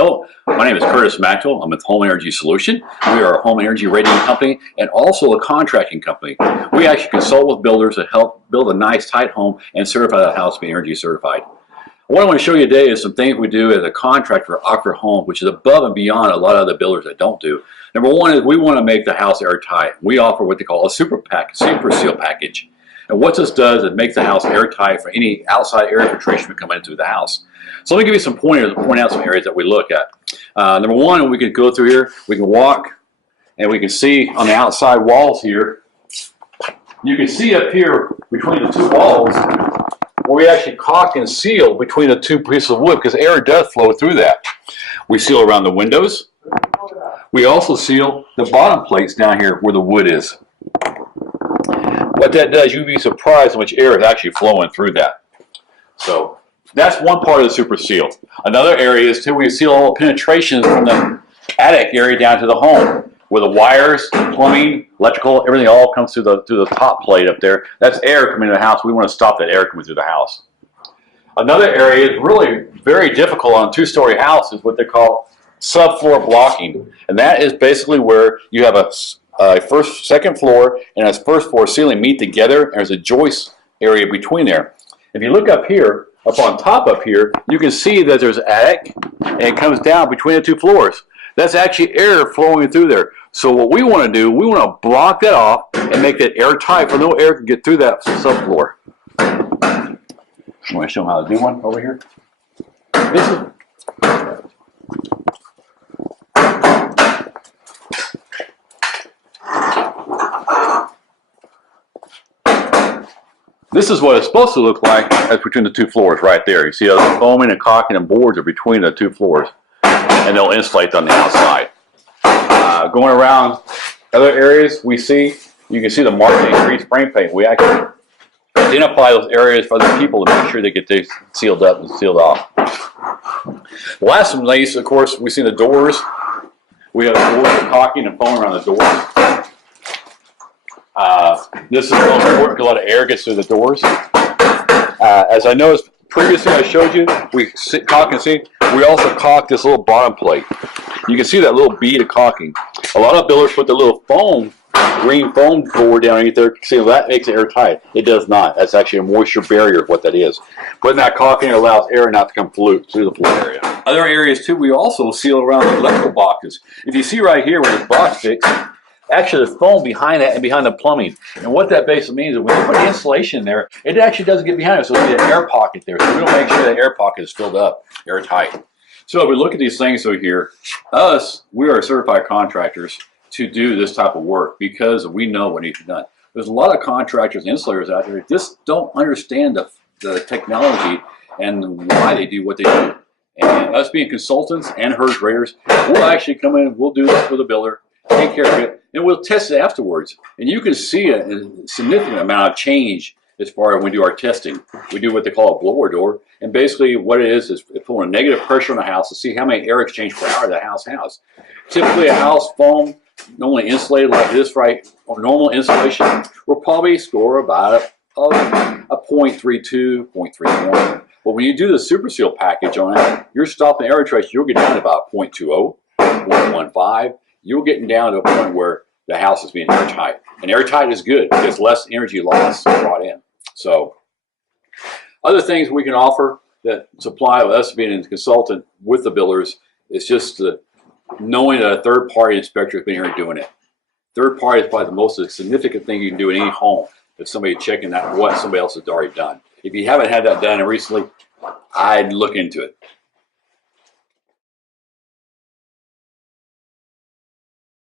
Hello, my name is Curtis Maxwell. I'm with Home Energy Solution. We are a home energy rating company and also a contracting company. We actually consult with builders to help build a nice, tight home and certify that house to be energy certified. What I want to show you today is some things we do as a contractor for Aqua Home, which is above and beyond a lot of other builders that don't do. Number one is we want to make the house airtight. We offer what they call a super seal package. And what this does is it makes the house airtight for any outside air infiltration coming into the house. So let me give you some pointers to point out some areas that we look at. Number one, we can go through here, we can walk, and we can see on the outside walls here, you can see up here between the two walls where we actually caulk and seal between the two pieces of wood because air does flow through that. We seal around the windows. We also seal the bottom plates down here where the wood is. What that does, you'd be surprised how much air is actually flowing through that. So that's one part of the super seal. Another area is too, we seal all the penetrations from the attic area down to the home, where the wires, plumbing, electrical, everything all comes through the top plate up there. That's air coming into the house. We want to stop that air coming through the house. Another area is really very difficult on a two-story house is what they call subfloor blocking, and that is basically where you have a second floor and a first floor ceiling meet together, and there's a joist area between there. If you look up here, up on top up here, you can see that there's attic and it comes down between the two floors. That's actually air flowing through there. So what we want to do, we want to block that off and make that airtight so no air can get through that subfloor. I want to show them how to do one over here. This is what it's supposed to look like as between the two floors right there. You see how the foaming and caulking and boards are between the two floors, and they'll insulate on the outside. Going around other areas we see, you can see the marking and green spray paint. We actually identify those areas for other people to make sure they get these sealed up and sealed off. The last one, of course, we see the doors. We have the doors with caulking and foaming around the doors. This is most important because a lot of air gets through the doors. As I noticed previously, I showed you, we caulk and see. We also caulk this little bottom plate. You can see that little bead of caulking. A lot of builders put the little foam, green foam board down underneath there. See, that makes it airtight. It does not. That's actually a moisture barrier of what that is. Putting that caulking allows air not to come through the floor area. Other areas too, we also seal around the electrical boxes. If you see right here where this box fits, actually there's foam behind that and behind the plumbing. And what that basically means is when you put the insulation in there, it actually doesn't get behind it. So there's an air pocket there. So we don't make sure that air pocket is filled up, airtight. So if we look at these things over here, we are certified contractors to do this type of work because we know what needs to be done. There's a lot of contractors and insulators out there that just don't understand the technology and why they do what they do. And us being consultants and HERS raters, we'll actually come in, we'll do this for the builder, take care of it, and we'll test it afterwards. And you can see a significant amount of change as far as when we do our testing. We do what they call a blower door. And basically what it is pulling a negative pressure on the house to see how many air exchange per hour the house has. Typically a house foam, normally insulated like this, right, or normal insulation, will probably score about a 0.32, 0.31. But when you do the super seal package on it, you're stopping air infiltration, you'll get down to about 0.20, 0.15. You're getting down to a point where the house is being airtight. And airtight is good because less energy loss brought in. So other things we can offer that supply with us being a consultant with the builders is just knowing that a third-party inspector has been here doing it. Third party is probably the most significant thing you can do in any home if somebody checking out what somebody else has already done. If you haven't had that done recently, I'd look into it.